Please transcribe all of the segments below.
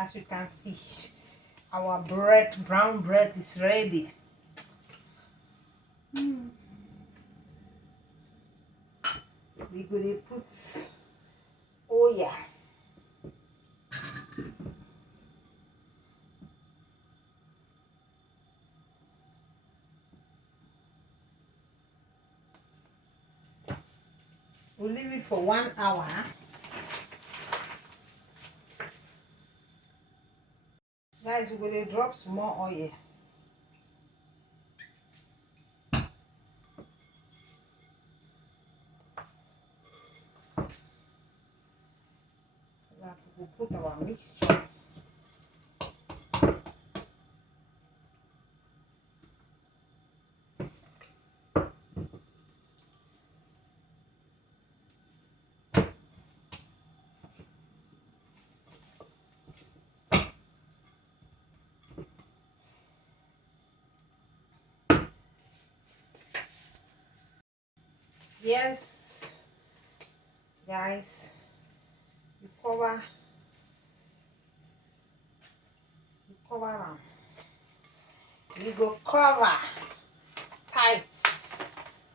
As you can see, our bread, brown bread, is ready. We gonna put oil. We'll leave it for 1 hour. Guys, we're gonna drop some more oil. So that we'll put our mixture. Yes, guys, you cover them. You go cover tight.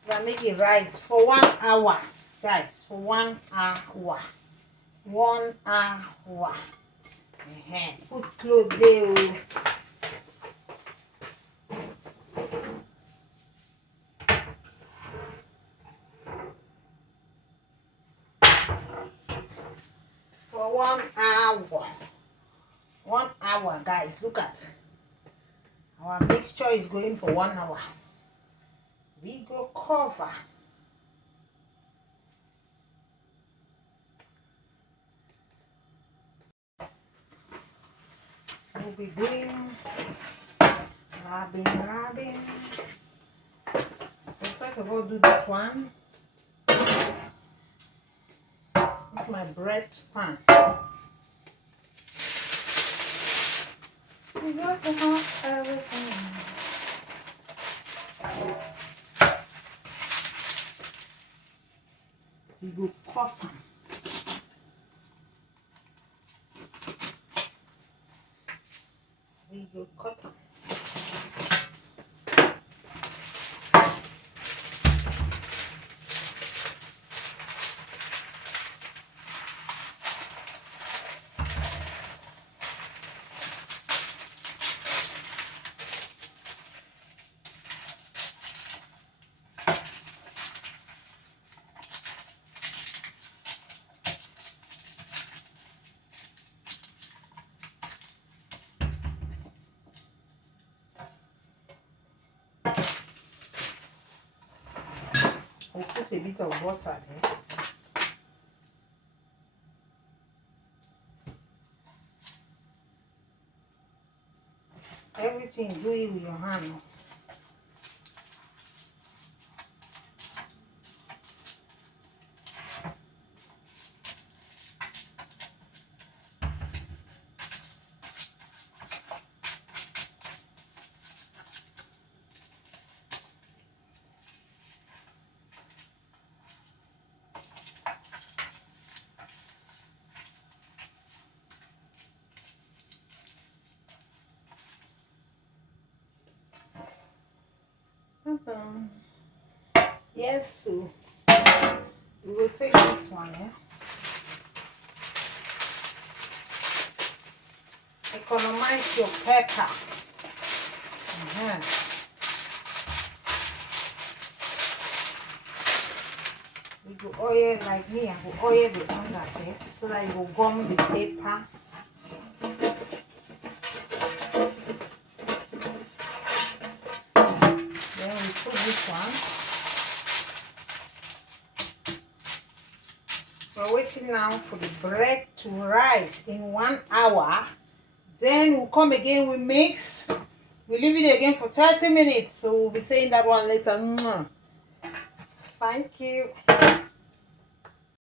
We make it rise for 1 hour, guys. For 1 hour. 1 hour. Put clothes there. For 1 hour. 1 hour, guys. Look at our mixture is going for 1 hour. We go cover. We'll be doing rubbing. So first of all, do this one. This is my bread pan. We got to have everything. We go cut them. We go cut them. We'll put a bit of water there. Everything do it with your hand. Yes, so we will take this one, yeah. Economize your pepper. We go oil like me, I go oil the under this so that you will gum the paper. Then we put this one. We're waiting now for the bread to rise in 1 hour. Then we'll come again, we mix. We leave it again for 30 minutes. So we'll be saying that one later. Thank you.